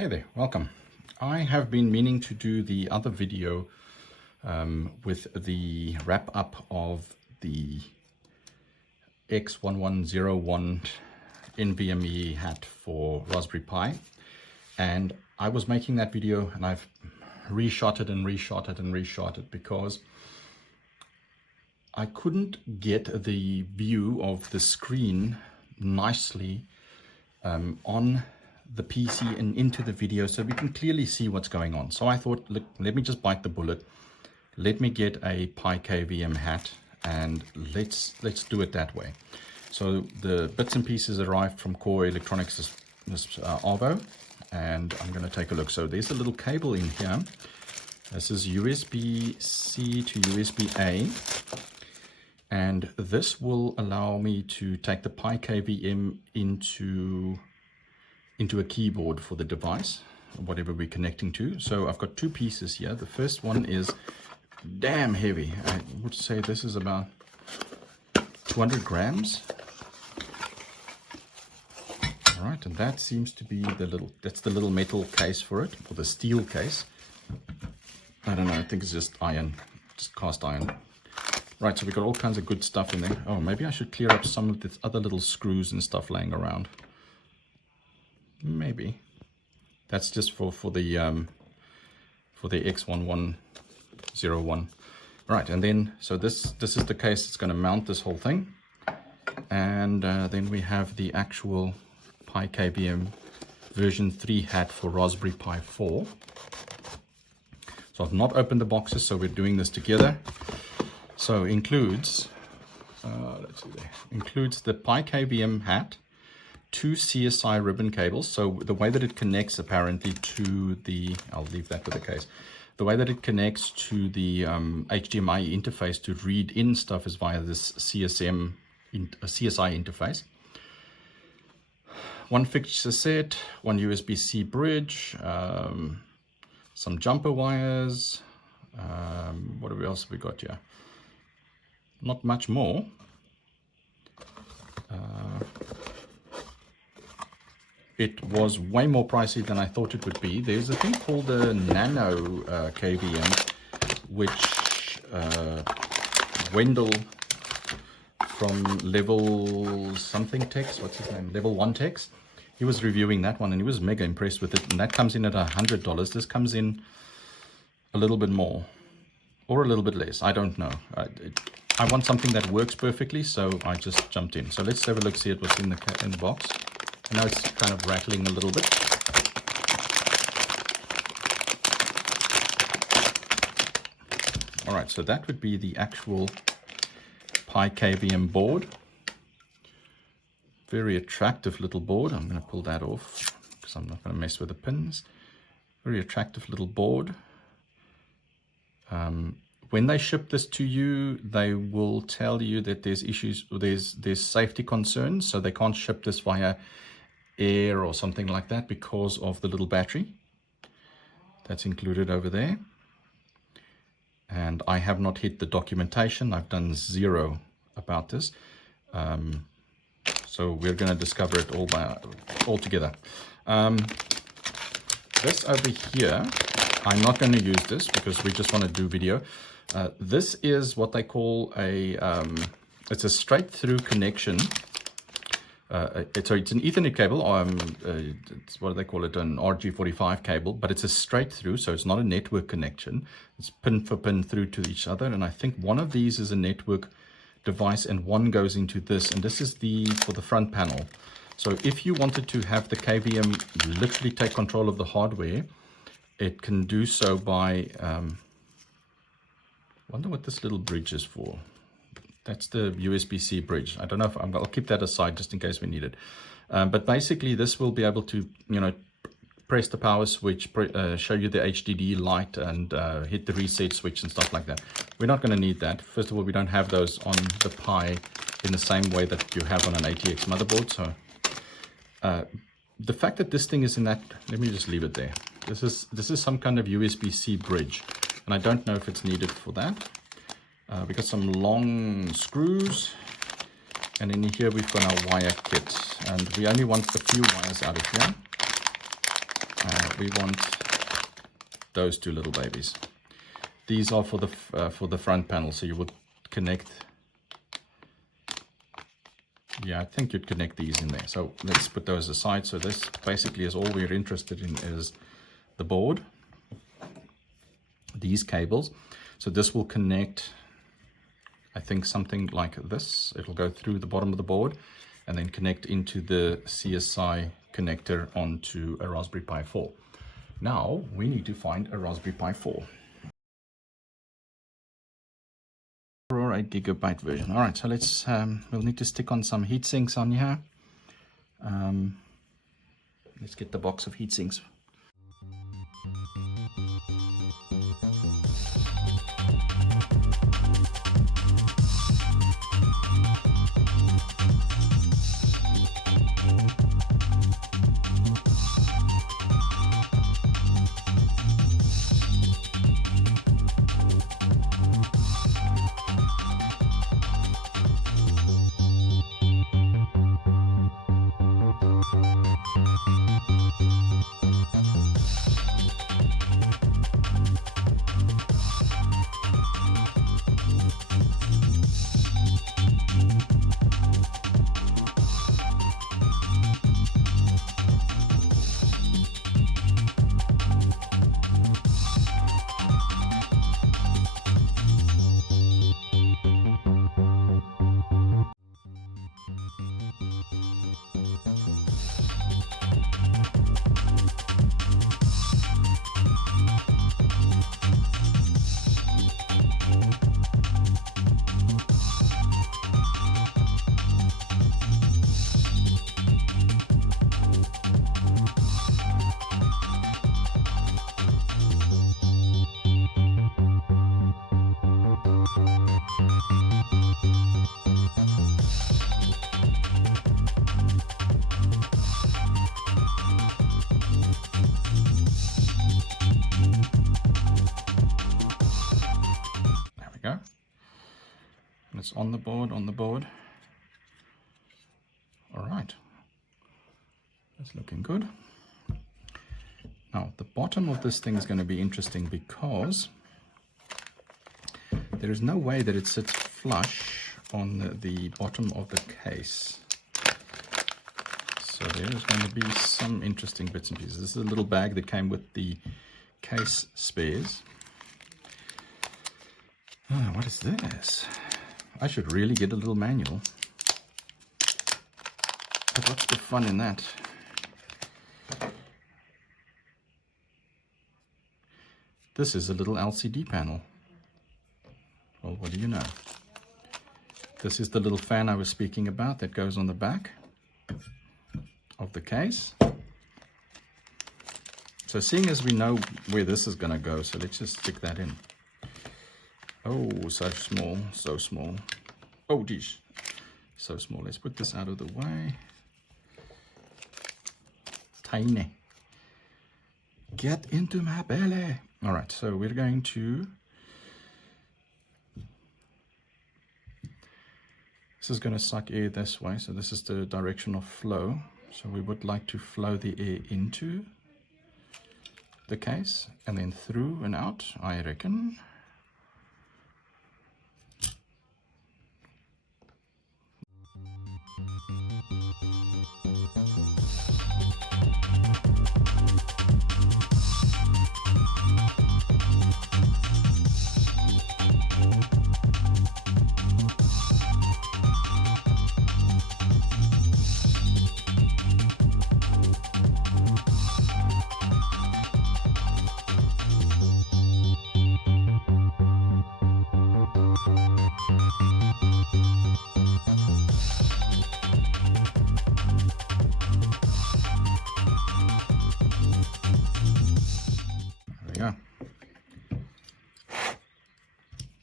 Hey there, welcome. I have been meaning to do the other video with the wrap up of the X1101 NVMe hat for Raspberry Pi, and I was making that video and I've reshot it because I couldn't get the view of the screen nicely on the PC and into the video so we can clearly see what's going on. So I thought, look, let me just bite the bullet. Let me get a PiKVM hat and let's do it that way. So the bits and pieces arrived from Core Electronics this Arvo, and I'm going to take a look. So there's a little cable in here. This is USB-C to USB-A, and this will allow me to take the PiKVM into a keyboard for the device, whatever we're connecting to. So I've got two pieces here. The first one is damn heavy. I would say this is about 200 grams. All right, and that seems to be that's the little metal case for it, or the steel case. I don't know, I think it's just iron, just cast iron. Right, so we've got all kinds of good stuff in there. Oh, maybe I should clear up some of the other little screws and stuff laying around. Maybe that's just for the X1101. Right, and then so this is the case that's going to mount this whole thing, and then we have the actual PiKVM version 3 hat for Raspberry Pi 4. So I've not opened the boxes, so we're doing this together. So includes let's see there, includes the PiKVM hat, 2 CSI ribbon cables. So the way that it connects apparently to the, I'll leave that with the case. The way that it connects to the HDMI interface to read in stuff is via this CSI interface. 1 fixture set, 1 USB-C bridge, some jumper wires. What else have we got here? Not much more. It was way more pricey than I thought it would be. There's a thing called the Nano KVM, which Wendell from Level something Techs, what's his name? Level 1 Techs. He was reviewing that one and he was mega impressed with it. And that comes in at $100. This comes in a little bit more or a little bit less. I don't know. I want something that works perfectly, so I just jumped in. So let's have a look, see what's in the box. I know it's kind of rattling a little bit. All right, so that would be the actual PiKVM board. Very attractive little board. I'm going to pull that off because I'm not going to mess with the pins. Very attractive little board. When they ship this to you, they will tell you that there's issues, there's safety concerns, so they can't ship this via air or something like that because of the little battery that's included over there. And I have not hit the documentation. I've done 0 about this. So we're going to discover it all together. This over here, I'm not going to use this because we just want to do video. This is what they call it's a straight through connection. So it's an Ethernet cable. It's what do they call it? An RG45 cable, but it's a straight through, so it's not a network connection. It's pin for pin through to each other, and I think one of these is a network device, and one goes into this, and this is for the front panel. So if you wanted to have the KVM literally take control of the hardware, it can do so by. Wonder what this little bridge is for. That's the USB-C bridge. I don't know if I'll keep that aside just in case we need it. But basically this will be able to, press the power switch, show you the HDD light, and hit the reset switch and stuff like that. We're not going to need that. First of all, we don't have those on the Pi in the same way that you have on an ATX motherboard. So the fact that this thing is in that, let me just leave it there. This is some kind of USB-C bridge, and I don't know if it's needed for that. We got some long screws, and in here we've got our wire kit, and we only want a few wires out of here. we want those two little babies. These are for the front panel, so you would connect. Yeah, I think you'd connect these in there. So let's put those aside. So this basically is all we're interested in, is the board, these cables. So this will connect, I think, something like this. It'll go through the bottom of the board and then connect into the CSI connector onto a Raspberry Pi 4. Now we need to find a Raspberry Pi 4. Or 8 GB version. All right, so let's we'll need to stick on some heat sinks on here. Let's get the box of heat sinks. Go. And it's on the board, All right, that's looking good. Now the bottom of this thing is going to be interesting because there is no way that it sits flush on the bottom of the case. So there is going to be some interesting bits and pieces. This is a little bag that came with the case spares. Oh, what is this? I should really get a little manual. But what's the fun in that? This is a little LCD panel. Well, what do you know? This is the little fan I was speaking about that goes on the back of the case. So seeing as we know where this is going to go, so let's just stick that in. Oh, so small, so small. Oh, geez, so small. Let's put this out of the way. Tiny. Get into my belly. All right, so we're going to... This is going to suck air this way, so this is the direction of flow. So we would like to flow the air into the case and then through and out, I reckon.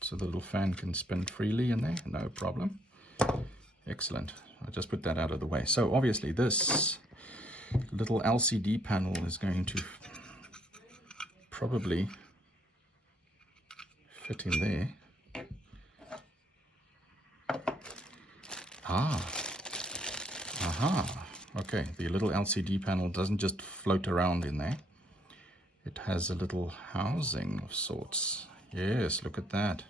So the little fan can spin freely in there, no problem. Excellent. I'll just put that out of the way. So obviously this little LCD panel is going to probably fit in there. Aha. Okay, the little LCD panel doesn't just float around in there. it has a little housing of sorts. Yes, look at that.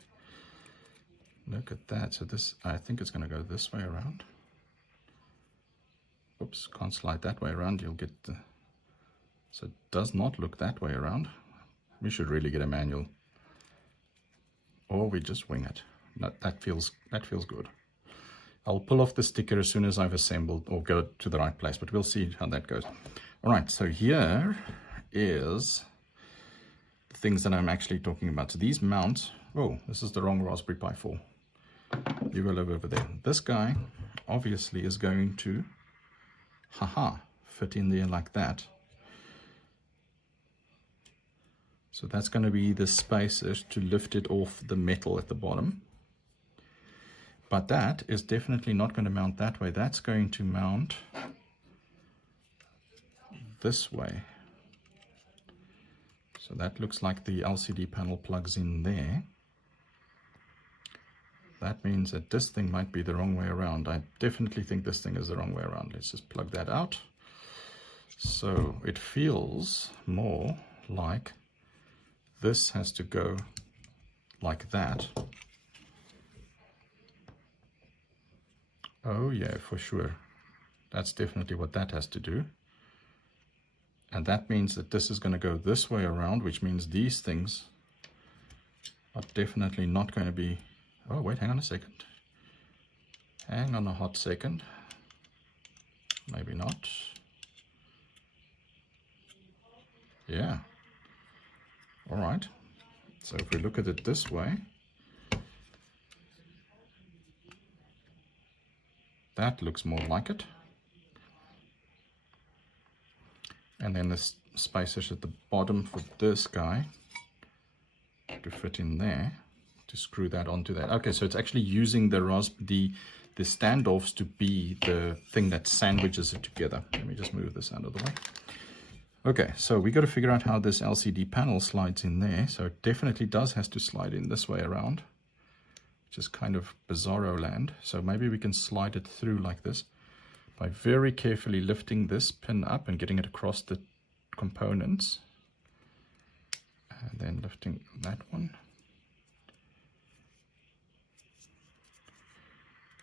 Look at that. So this, I think it's going to go this way around. Oops, can't slide that way around. You'll get the... So it does not look that way around. We should really get a manual. Or we just wing it. That feels good. I'll pull off the sticker as soon as I've assembled or go to the right place, but we'll see how that goes. All right, so here is the things that I'm actually talking about. So these mount, oh, this is the wrong Raspberry Pi 4. You go over there. This guy obviously is going to, fit in there like that. So that's going to be the spacers to lift it off the metal at the bottom. But that is definitely not going to mount that way. That's going to mount this way. So that looks like the LCD panel plugs in there. That means that this thing might be the wrong way around. I definitely think this thing is the wrong way around. Let's just plug that out. So it feels more like this has to go like that. Oh yeah, for sure. That's definitely what that has to do. And that means that this is going to go this way around, which means these things are definitely not going to be... Oh, wait, hang on a second. Hang on a hot second. Maybe not. Yeah. All right. So if we look at it this way, that looks more like it. And then the spacers at the bottom for this guy to fit in there, to screw that onto that. Okay, so it's actually using the standoffs to be the thing that sandwiches it together. Let me just move this out of the way. Okay, so we got to figure out how this LCD panel slides in there. So it definitely does has to slide in this way around, which is kind of bizarro land. So maybe we can slide it through like this by very carefully lifting this pin up and getting it across the components. And then lifting that one.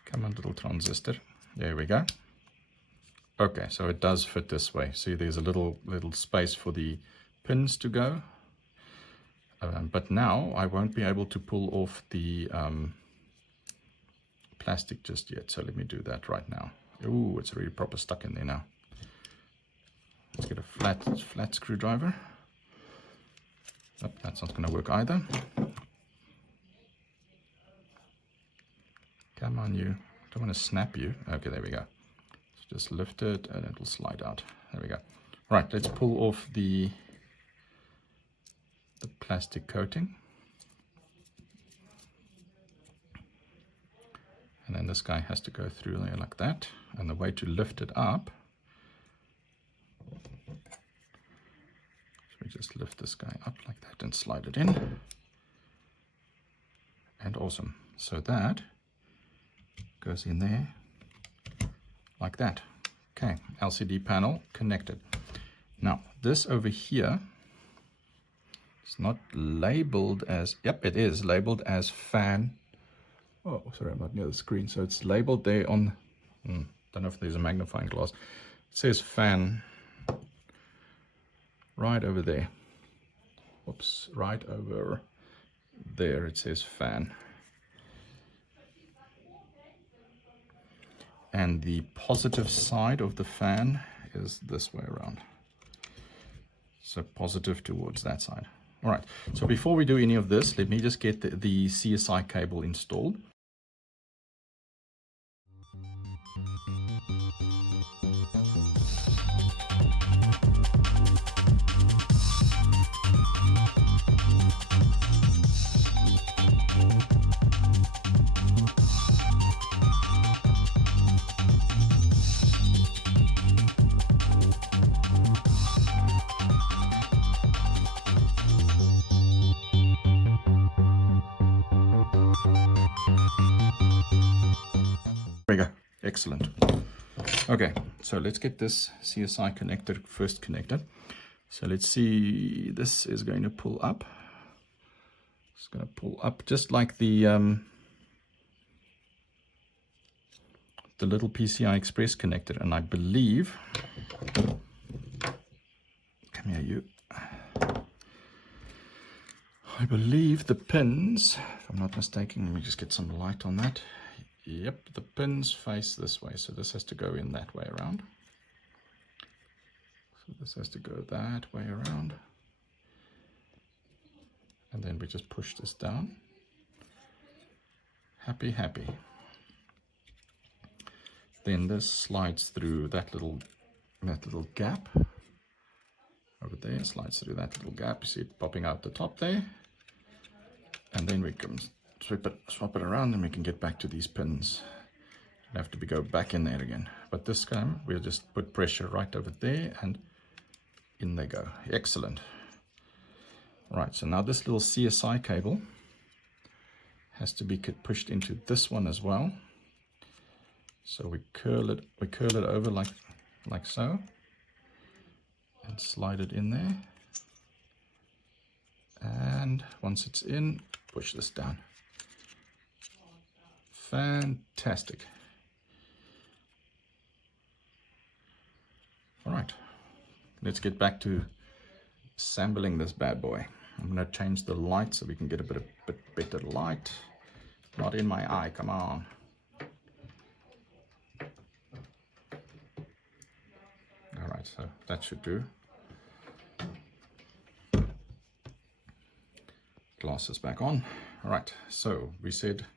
Come on, little transistor. There we go. Okay, so it does fit this way. See, there's a little space for the pins to go. But now I won't be able to pull off the plastic just yet. So let me do that right now. Ooh, it's really proper stuck in there now. Let's get a flat screwdriver. Nope, that's not going to work either. Come on, you. Don't want to snap you. Okay, there we go. So just lift it and it'll slide out. There we go. Right, let's pull off the plastic coating. And then this guy has to go through there like that. And the way to lift it up, so we just lift this guy up like that and slide it in. And awesome. So that goes in there like that. Okay, LCD panel connected. Now, this over here, it's not labeled as, yep, it is labeled as fan. Oh, sorry, I'm not near the screen. So it's labeled there on, don't know if there's a magnifying glass. It says fan right over there. Whoops, right over there it says fan. And the positive side of the fan is this way around. So positive towards that side. All right, so before we do any of this, let me just get the CSI cable installed. There we go. Excellent. Okay, so let's get this CSI connector first connected. So let's see, this is going to pull up. It's going to pull up just like the little PCI Express connector. And I believe, come here you, I believe the pins, if I'm not mistaken, let me just get some light on that. Yep, the pins face this way, so this has to go in that way around. So this has to go that way around. And then we just push this down. Happy, happy. Then this slides through that little gap over there, slides through that little gap. You see it popping out the top there. And then we can swap it around and we can get back to these pins. Don't have to go back in there again. But this time we'll just put pressure right over there and in they go. Excellent. Right, so now this little CSI cable has to be pushed into this one as well. So we curl it over like so, and slide it in there. And once it's in, push this down. Fantastic. All right, let's get back to assembling this bad boy. I'm going to change the light so we can get a bit better light. Not in my eye, come on. All right, so that should do. Glasses back on. All right, so we said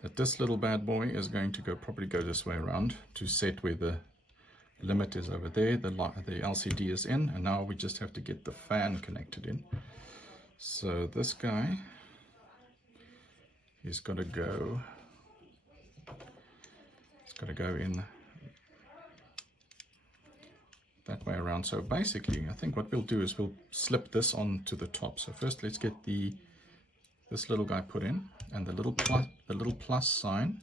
that this little bad boy is going to probably go this way around to set where the limit is over there, the LCD is in, and now we just have to get the fan connected in. So this guy is got to go, in that way around. So basically I think what we'll do is we'll slip this onto the top. So first let's get this little guy put in, and the little plus sign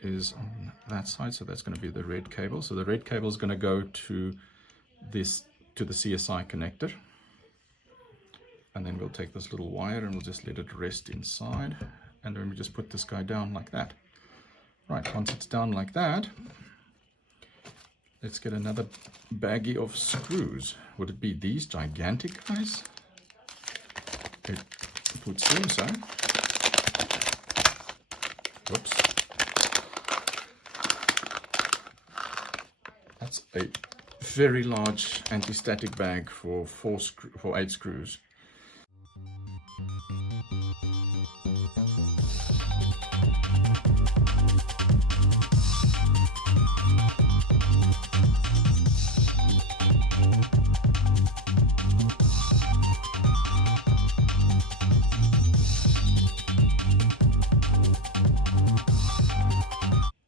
is on that side, so that's going to be the red cable. So the red cable is going to go to the CSI connector, and then we'll take this little wire and we'll just let it rest inside, and then we just put this guy down like that. Right, once it's down like that, let's get another baggie of screws. Would it be these gigantic guys? It would seem so. Whoops. That's a very large anti-static bag for 8 screws.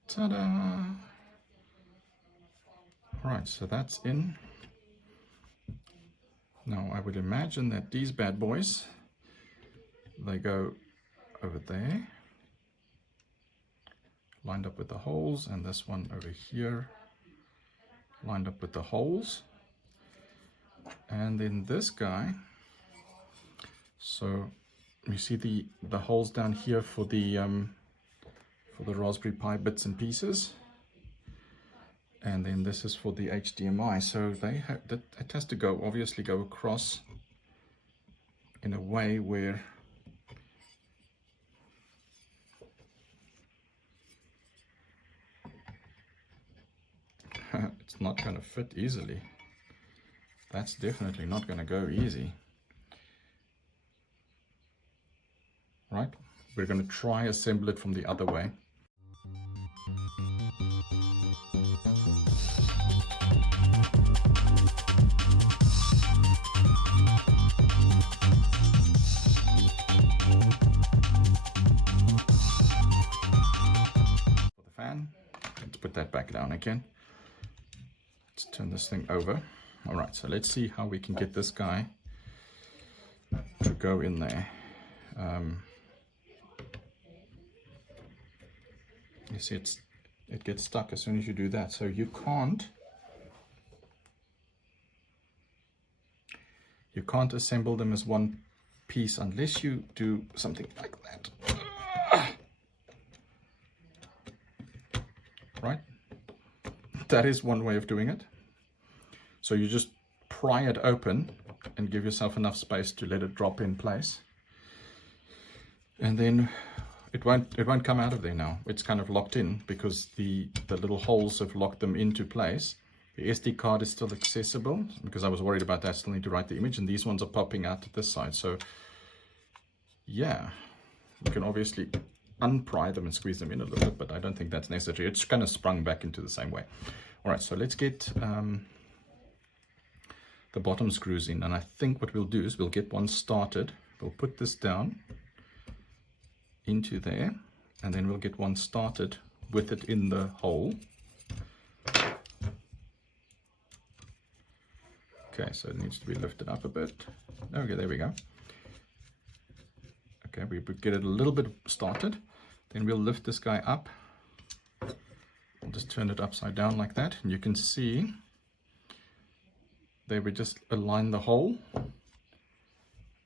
Ta-da! Right, so that's in. Now I would imagine that these bad boys, they go over there, lined up with the holes, and this one over here, lined up with the holes. And then this guy, so you see the holes down here for the Raspberry Pi bits and pieces, and then this is for the HDMI. So it has to obviously go across in a way where it's not going to fit easily. That's definitely not going to go easy. Right, we're going to try assemble it from the other way. For the fan, let's put that back down again. Let's turn this thing over. All right, so let's see how we can get this guy to go in there. You see, it gets stuck as soon as you do that. So you can't You can't assemble them as one piece unless you do something like that. Right? That is one way of doing it. So you just pry it open and give yourself enough space to let it drop in place. And then it won't come out of there now. It's kind of locked in because the little holes have locked them into place. The SD card is still accessible because I was worried about that. I still need to write the image, and these ones are popping out at this side. So yeah, you can obviously unpry them and squeeze them in a little bit, but I don't think that's necessary. It's kind of sprung back into the same way. All right, so let's get the bottom screws in, and I think what we'll do is we'll get one started. We'll put this down into there, and then we'll get one started with it in the hole. Okay, so it needs to be lifted up a bit. Okay, there we go. Okay, we get it a little bit started. Then we'll lift this guy up. We'll just turn it upside down like that, and you can see there we just align the hole,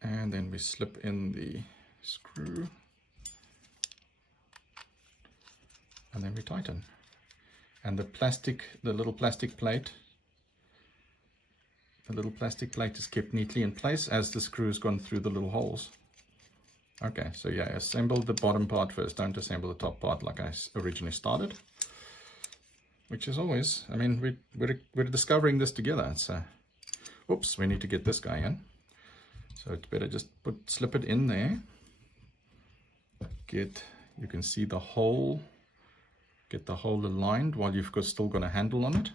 and then we slip in the screw, and then we tighten. And the little plastic plate is kept neatly in place as the screw has gone through the little holes. Okay, so yeah, assemble the bottom part first. Don't assemble the top part like I originally started. Which is always, I mean, we're discovering this together. So, oops, we need to get this guy in. So it's better just slip it in there. You can see the hole. Get the hole aligned while you've still got a handle on it.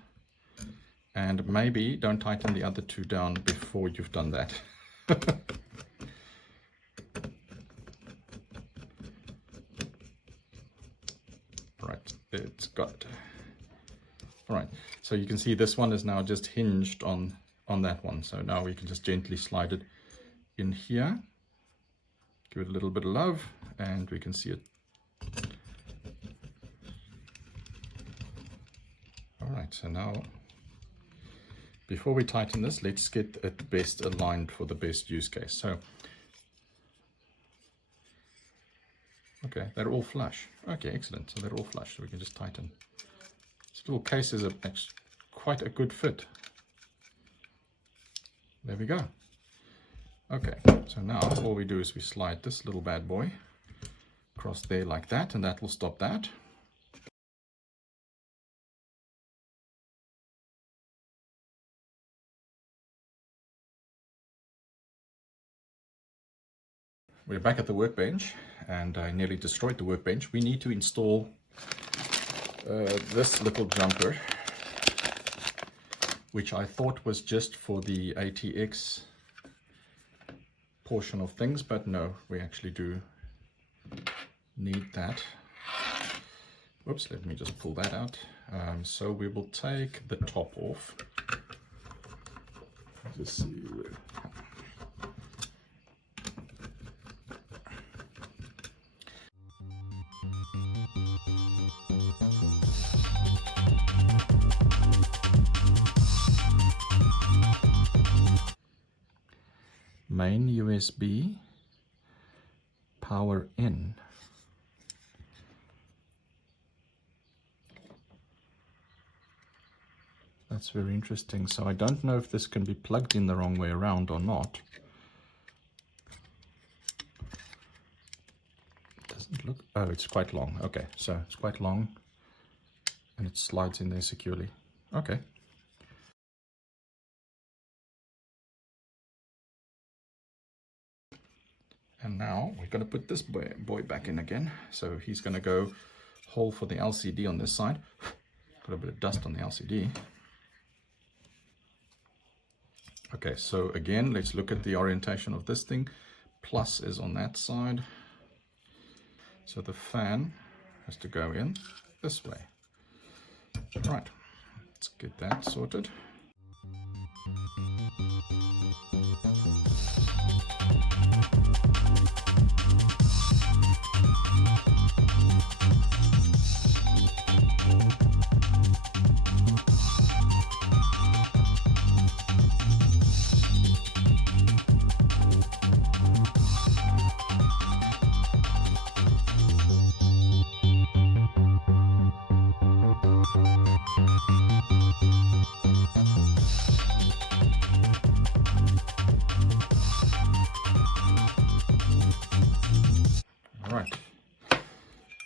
And maybe don't tighten the other two down before you've done that. Right, it's got. All right, so you can see this one is now just hinged on that one. So now we can just gently slide it in here. Give it a little bit of love, and we can see it. All right, so now, before we tighten this, let's get it best aligned for the best use case. So, okay, they're all flush. Okay, excellent. So they're all flush. So we can just tighten. This little case is quite a good fit. There we go. Okay, so now all we do is we slide this little bad boy across there like that, and that will stop that. We're back at the workbench, and I nearly destroyed the workbench. We need to install this little jumper, which I thought was just for the ATX portion of things, but no, we actually do need that. Whoops, let me just pull that out. So we will take the top off. Just see where. Main USB, power in. That's very interesting. So I don't know if this can be plugged in the wrong way around or not. Doesn't look, oh, it's quite long. Okay, so it's quite long and it slides in there securely. Okay. And now we're going to put this boy back in again. So he's going to go hole for the LCD on this side. Put a bit of dust on the LCD. Okay, so again, let's look at the orientation of this thing. Plus is on that side. So the fan has to go in this way. Right, let's get that sorted.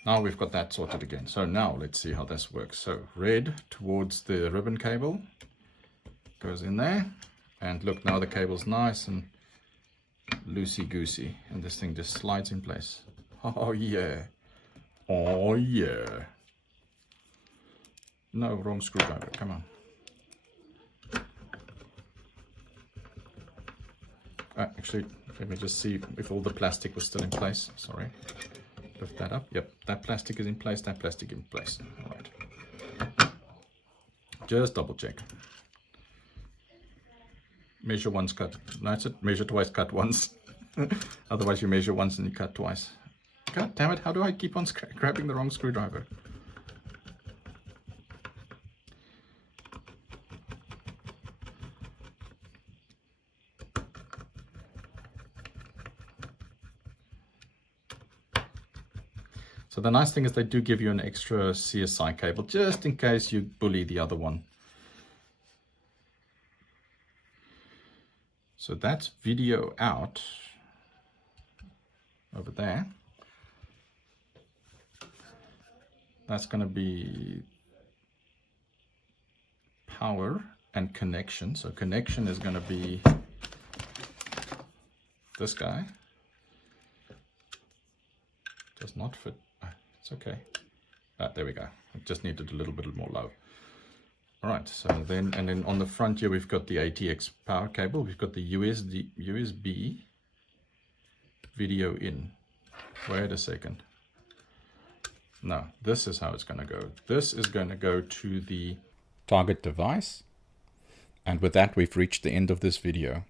Now we've got that sorted again. So now let's see how this works. So red towards the ribbon cable goes in there. And look, now the cable's nice and loosey-goosey. And this thing just slides in place. Oh yeah. Oh yeah. No, wrong screwdriver. Come on. Actually, let me just see if all the plastic was still in place. Sorry. Lift that up. Yep, that plastic is in place, that plastic in place. All right. Just double check. Measure once, cut. No, that's it. Measure twice, cut once. Otherwise you measure once and you cut twice. God damn it, how do I keep on grabbing the wrong screwdriver? So the nice thing is they do give you an extra CSI cable, just in case you bully the other one. So that's video out over there. That's going to be power and connection. So connection is going to be this guy. Does not fit. It's okay. There we go. I just needed a little bit more love. All right, so then, and then on the front here, we've got the ATX power cable. We've got the USB video in. Wait a second. No, this is how it's going to go. This is going to go to the target device. And with that, we've reached the end of this video.